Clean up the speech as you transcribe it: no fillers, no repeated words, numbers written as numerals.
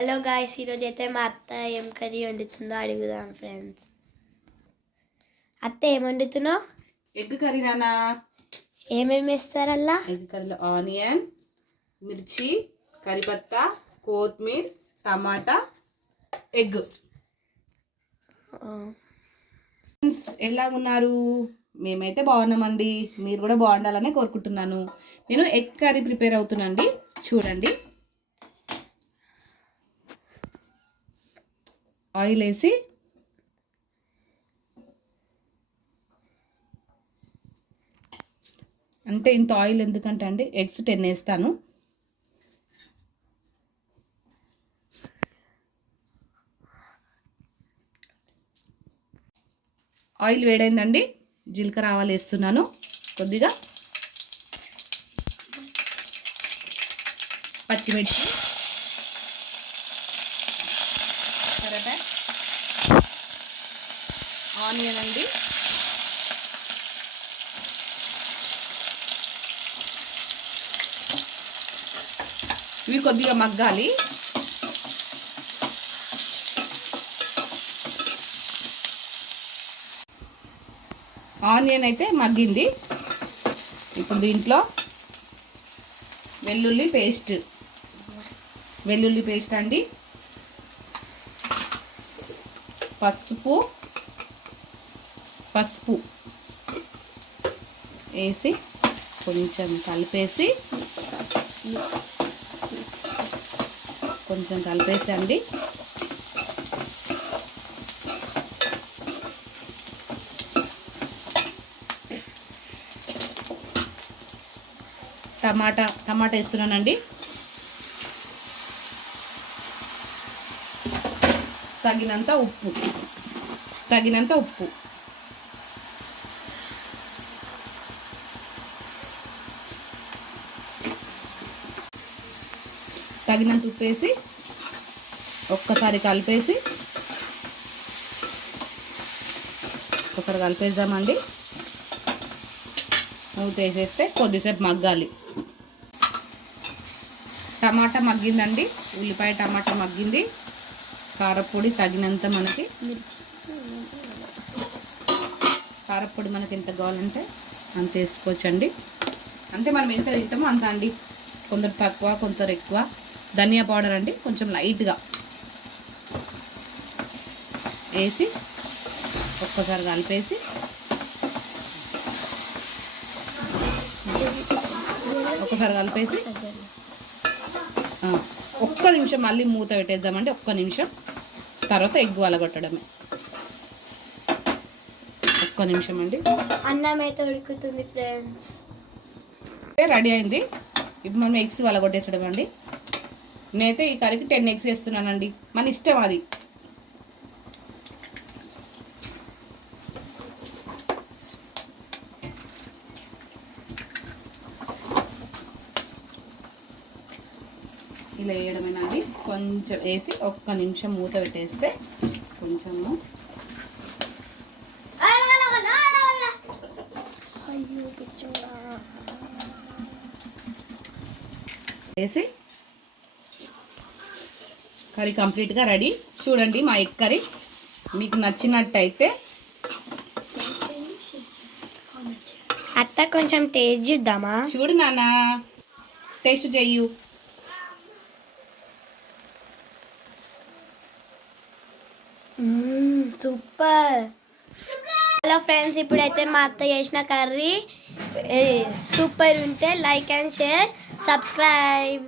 Hello guys, ఈరోజు అయితే మా అత్త ఏం కర్రీ వండుతుందో అడుగుదాం ఫ్రెండ్స్. అత్త ఏం వండుతున్నావు? ఎగ్ కర్రీ నానా. ఏమేమి వేస్తారల్లా? ఎగ్ కర్రీలో ఆనియన్, మిర్చి, కరిపత్తా, కొత్తిమీర, టమాటా, ఎగ్. ఎలా ఉన్నారు? మేమైతే బాగున్నామండి. మీరు కూడా బాగుండాలని కోరుకుంటున్నాను. నేను ఎగ్ కర్రీ ప్రిపేర్ అవుతున్నానండి. చూడండి, ఆయిల్ వేసి అంటే ఇంత ఆయిల్ ఎందుకంటే అండి ఎగ్స్ 10 వేస్తాను. ఆయిల్ వేడైందండి, జీలకర్ర ఆవాలు వేస్తున్నాను. కొద్దిగా పచ్చిమిర్చి, కరివేపాకు, ఆనియన్ అండి, ఇవి కొద్దిగా మగ్గాలి. ఆనియన్ అయితే మగ్గింది. ఇప్పుడు దీంట్లో వెల్లుల్లి పేస్ట్ అండి, పసుపు వేసి కొంచెం కలిపేసి అండి టమాటా వేస్తున్నానండి. తగినంత ఉప్పు తగినంత ఉప్పు వేసి ఒక్కసారి కలిపేద్దామండి. మూత వేసేస్తే కొద్దిసేపు మగ్గాలి. టమాటా మగ్గిందండి, ఉల్లిపాయ టమాటా మగ్గింది. కారపొడి తగినంత, కారపొడి మనకి ఎంత కావాలంటే అంత వేసుకోవచ్చండి. అంటే మనం ఎంత తింటామో అంత అండి. కొందరు తక్కువ, కొందరు ఎక్కువ. ధనియా పౌడర్ అండి కొంచెం లైట్గా వేసి ఒక్కసారి కలిపేసి ఒక్క నిమిషం మళ్ళీ మూత పెట్టేద్దామండి. ఒక్క నిమిషం తర్వాత ఎగ్ వలగొట్టడమే. ఒక్క నిమిషం అండి. అన్నం అయితే ఉడుకుతుంది ఫ్రెండ్స్. రెడీ అయింది. ఇప్పుడు మనం ఎగ్స్ వలగొట్టేసడం అండి. నేనైతే ఈ కర్రీకి 10 ఎగ్స్ వేస్తున్నానండి. మన ఇష్టం అది. ఇలా వేయడమేనండి. కొంచెం వేసి ఒక్క నిమిషం మూత పెట్టేస్తే కొంచెము వేసి కర్రీ కంప్లీట్గా రెడీ. చూడండి మా ఎగ్ కర్రీ. మీకు నచ్చినట్టయితే అత్త కొంచెం టేస్ట్ చూద్దామా? చూడు నాన్న, టేస్ట్ చెయ్యు. సూపర్. హలో ఫ్రెండ్స్, ఇప్పుడైతే మా అత్త చేసిన కర్రీ సూపర్ ఉంటే లైక్ అండ్ షేర్, సబ్స్క్రైబ్.